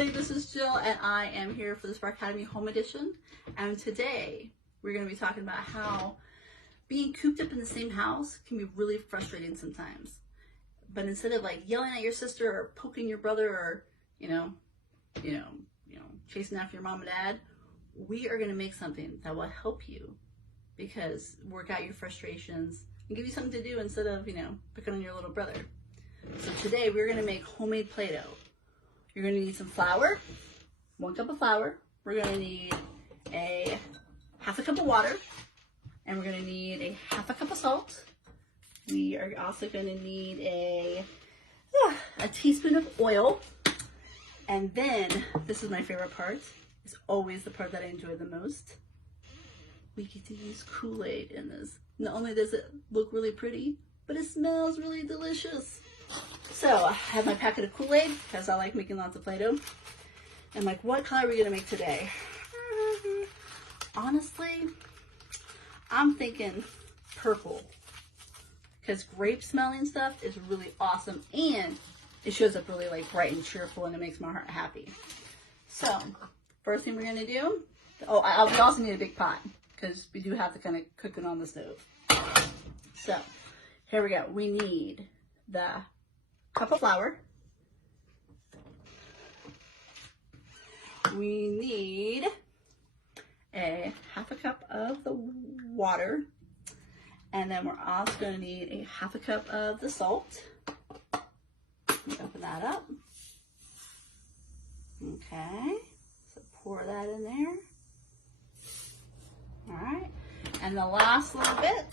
everybody, this is Jill and I am here for the Spark Academy Home Edition, and today we're going to be talking about how being cooped up in the same house can be really frustrating sometimes. But instead of like yelling at your sister or poking your brother or chasing after your mom and dad, we are going to make something that will help you because work out your frustrations and give you something to do instead of picking on your little brother. So today we're going to make homemade Play-Doh. You're going to need some flour, 1 cup of flour. We're going to need a half a cup of water, and we're going to need a half a cup of salt. We are also going to need a teaspoon of oil. And then, this is my favorite part. It's always the part that I enjoy the most. We get to use Kool-Aid in this. Not only does it look really pretty, but it smells really delicious. So I have my packet of Kool-Aid because I like making lots of Play-Doh. And like, what color are we gonna make today? Honestly, I'm thinking purple because grape smelling stuff is really awesome and it shows up really like bright and cheerful and it makes my heart happy. So first thing we're gonna do, we also need a big pot because we do have to kind of cook it on the stove. So here we go. We need the cup of flour. We need a half a cup of the water. And then we're also going to need a half a cup of the salt. Open that up. Okay. So pour that in there. All right. And the last little bit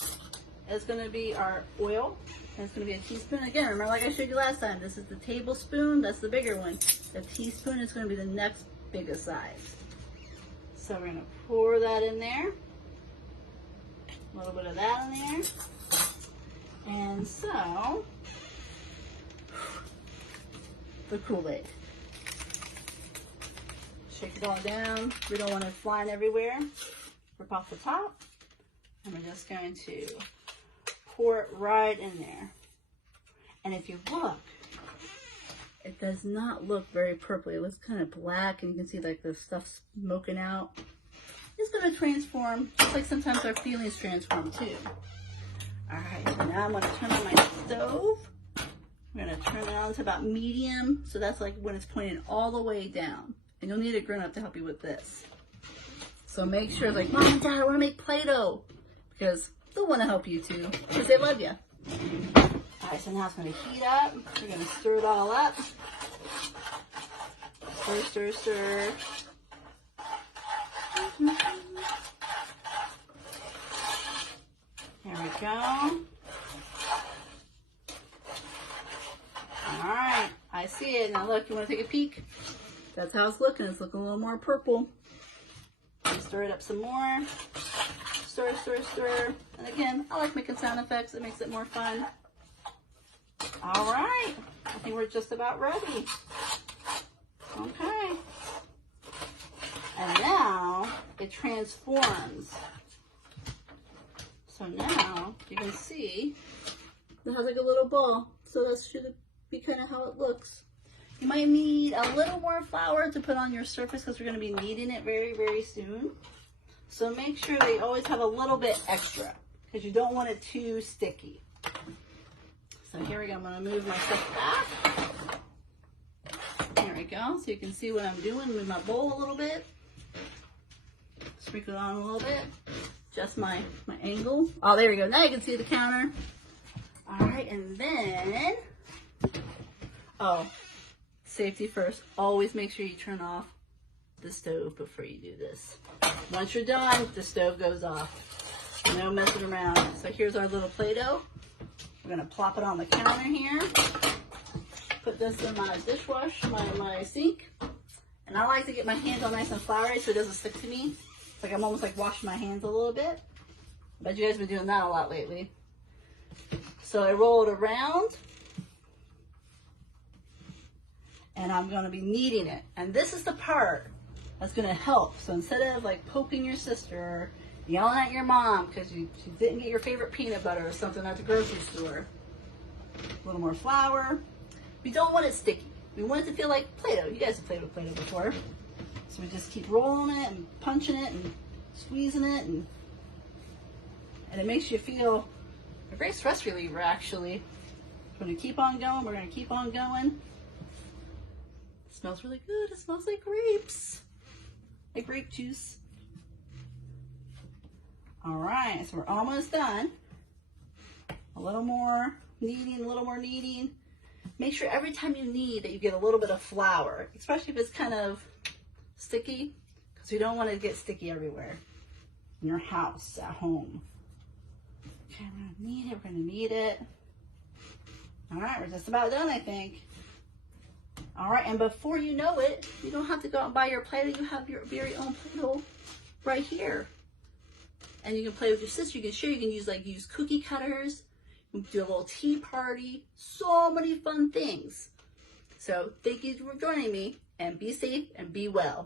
is going to be our oil. And it's going to be a teaspoon. Again, remember like I showed you last time, this is the tablespoon, that's the bigger one. The teaspoon is going to be the next biggest size. So we're going to pour that in there. A little bit of that in there. And so, the Kool-Aid. Shake it all down. We don't want it flying everywhere. Rip off the top. And we're just going to pour it right in there. And if you look, it does not look very purpley. It looks kind of black and you can see like the stuff smoking out. It's going to transform, just like sometimes our feelings transform too. All right, so now I'm going to turn on my stove. I'm going to turn it on to about medium. So that's like when it's pointing all the way down. And you'll need a grown-up to help you with this. So make sure, like, Mom and Dad, I want to make Play-Doh. Because they'll want to help you too, because they love you. All right, so now it's going to heat up. We're going to stir it all up. Stir, stir, stir. There we go. All right, I see it. Now look, you want to take a peek? That's how it's looking. It's looking a little more purple. Stir it up some more. Stir, stir, stir. And again, I like making sound effects. It makes it more fun. All right. I think we're just about ready. Okay. And now it transforms. So now you can see it has like a little ball. So that should be kind of how it looks. You might need a little more flour to put on your surface because we're going to be kneading it very, very soon. So make sure that you always have a little bit extra because you don't want it too sticky. So here we go. I'm going to move my stuff back. There we go. So you can see what I'm doing. Move my bowl a little bit. Sprinkle it on a little bit. Just my angle. Oh, there we go. Now you can see the counter. All right. And then, safety first. Always make sure you turn off the stove before you do this. Once you're done, the stove goes off. No messing around. So here's our little Play-Doh. We're going to plop it on the counter here. Put this in my dishwasher, my sink. And I like to get my hands all nice and floury so it doesn't stick to me. It's like I'm almost like washing my hands a little bit. I bet you guys have been doing that a lot lately. So I roll it around. And I'm going to be kneading it. And this is the part that's going to help. So instead of like poking your sister or yelling at your mom because she didn't get your favorite peanut butter or something at the grocery store, a little more flour. We don't want it sticky. We want it to feel like Play-Doh. You guys have played with Play-Doh before. So we just keep rolling it and punching it and squeezing it, and it makes you feel a great stress reliever, actually. We're gonna keep on going. We're gonna keep on going. It smells really good. It smells like grapes, like grape juice. All right, so we're almost done. A little more kneading, a little more kneading. Make sure every time you knead that you get a little bit of flour, especially if it's kind of sticky, because we don't want it to get sticky everywhere in your house, at home. Okay, we're gonna knead it, we're gonna knead it. All right, we're just about done, I think. All right, and before you know it, you don't have to go out and buy your Play-Doh. You have your very own Play-Doh right here. And you can play with your sister, you can share, you can use cookie cutters, you can do a little tea party, so many fun things. So thank you for joining me, and be safe and be well.